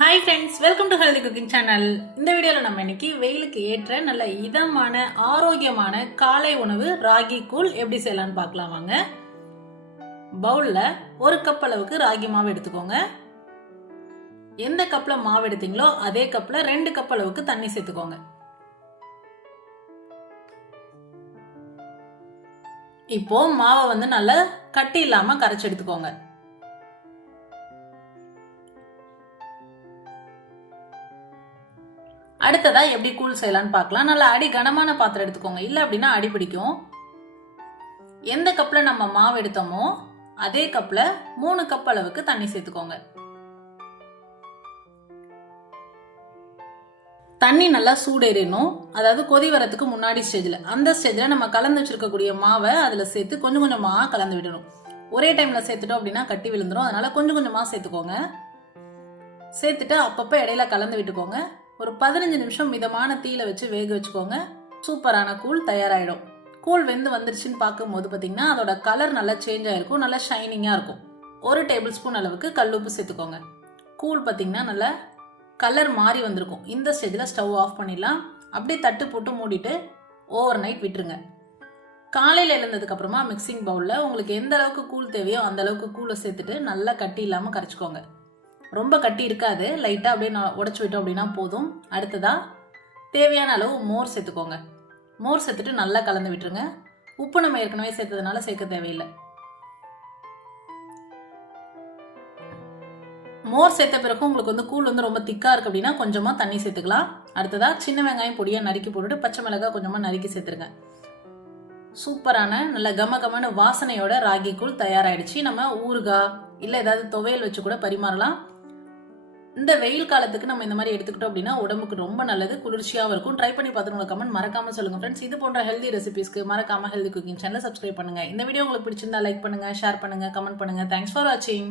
Hi friends, welcome to healthy cooking channel. இந்த வீடியோவில் நம்ம இன்னைக்கு வெயிலுக்கு ஏற்ற நல்ல இதமான ஆரோக்கியமான காலை உணவு ராகி கூழ் எப்படி செய்யலாம்னு பார்க்கலாம் வாங்க. பவுல்ல 1 கப் அளவுக்கு ராகி மாவு எடுத்துக்கோங்க. எந்த கப்ல மாவு எடுத்தீங்களோ அதே கப்ல 2 கப் அளவுக்கு தண்ணி சேர்த்துக்கோங்க. இப்போ மாவை நல்லா கட்டி இல்லாம கரைச்சு எடுத்துக்கோங்க. அடுத்ததா எப்படி கூழ் செய்யலாம்னு பார்க்கலாம். நல்லா அடி கனமான பாத்திரம் எடுத்துக்கோங்க, இல்ல அப்படின்னா அடி பிடிக்கும். எந்த கப்ல நம்ம மாவு எடுத்தோமோ அதே கப்ல 3 கப் அளவுக்கு தண்ணி சேர்த்துக்கோங்க. தண்ணி நல்லா சூடேறணும், அதாவது கொதி வரதுக்கு முன்னாடி ஸ்டேஜ்ல. அந்த ஸ்டேஜ்ல நம்ம கலந்து வச்சிருக்கக்கூடிய மாவை அதுல சேர்த்து கொஞ்சம் கொஞ்சமா கலந்து விடணும். ஒரே டைம்ல சேர்த்துட்டோம் அப்படின்னா கட்டி விழுந்துரும். அதனால கொஞ்சம் கொஞ்சமா சேர்த்துக்கோங்க. சேர்த்துட்டு அப்பப்ப இடையில கலந்து விட்டுக்கோங்க. ஒரு 15 நிமிஷம் மிதமான தீயில வச்சு வேக வச்சுக்கோங்க. சூப்பரான கூழ் தயாராயிடும். கூழ் வெந்து வந்துருச்சுன்னு பார்க்கும்போது பார்த்தீங்கன்னா அதோட கலர் நல்லா சேஞ்ச் ஆயிருக்கும், நல்லா ஷைனிங்கா இருக்கும். 1 டேபிள் ஸ்பூன் அளவுக்கு கல்லுப்பு சேர்த்துக்கோங்க. கூழ் பார்த்தீங்கன்னா நல்லா கலர் மாறி வந்திருக்கும். இந்த ஸ்டேஜில் ஸ்டவ் ஆஃப் பண்ணிடலாம். அப்படியே தட்டு போட்டு மூடிட்டு ஓவர் நைட் விட்டுருங்க. காலையில் எழுந்ததுக்கு அப்புறமா மிக்சிங் பவுலில் உங்களுக்கு எந்த அளவுக்கு கூழ் தேவையோ அந்த அளவுக்கு கூழை சேர்த்துட்டு நல்லா கட்டி இல்லாமல் கரைச்சிக்கோங்க. ரொம்ப கட்டி இருக்காது, லைட்டாக அப்படியே உடச்சி விட்டோம் அப்படின்னா போதும். அடுத்ததா தேவையான அளவு மோர் சேர்த்துக்கோங்க. மோர் சேர்த்துட்டு நல்லா கலந்து விட்டுருங்க. உப்பு நம்ம ஏற்கனவே சேர்த்ததுனால சேர்க்க தேவையில்லை. மோர் சேர்த்த பிறகு உங்களுக்கு கூழ் ரொம்ப திக்கா இருக்கு அப்படின்னா கொஞ்சமா தண்ணி சேர்த்துக்கலாம். அடுத்ததா சின்ன வெங்காயம் பொடியா நறுக்கி போட்டுட்டு பச்சை மிளகாய் கொஞ்சமா நறுக்கி சேர்த்துருங்க. சூப்பரான நல்ல கமகமான வாசனையோட ராகி கூழ் தயாராயிடுச்சு. நம்ம ஊறுகாய் இல்ல ஏதாவது துவையல் வச்சு கூட பரிமாறலாம். இந்த வெயில் காலத்துக்கு நம்ம இந்த மாதிரி எடுத்துக்கிட்டோம் அப்படின்னா உடம்புக்கு ரொம்ப நல்லது, குளிர்ச்சியாகவும் இருக்கும். ட்ரை பண்ணி பார்த்துட்டு உங்க கமெண்ட் மறக்காம சொல்லுங்க ஃப்ரெண்ட்ஸ். இது போன்ற ஹெல்தி ரெசிபிஸ்க்கு மறக்காம ஹெல்தி குக்கிங் சேனலை சப்ஸ்கிரைப் பண்ணுங்க. இந்த வீடியோ உங்களுக்கு பிடிச்சிருந்தா லைக் பண்ணுங்க, ஷேர் பண்ணுங்க, கமெண்ட் பண்ணுங்க. தேங்க்ஸ் ஃபார் வாட்சிங்.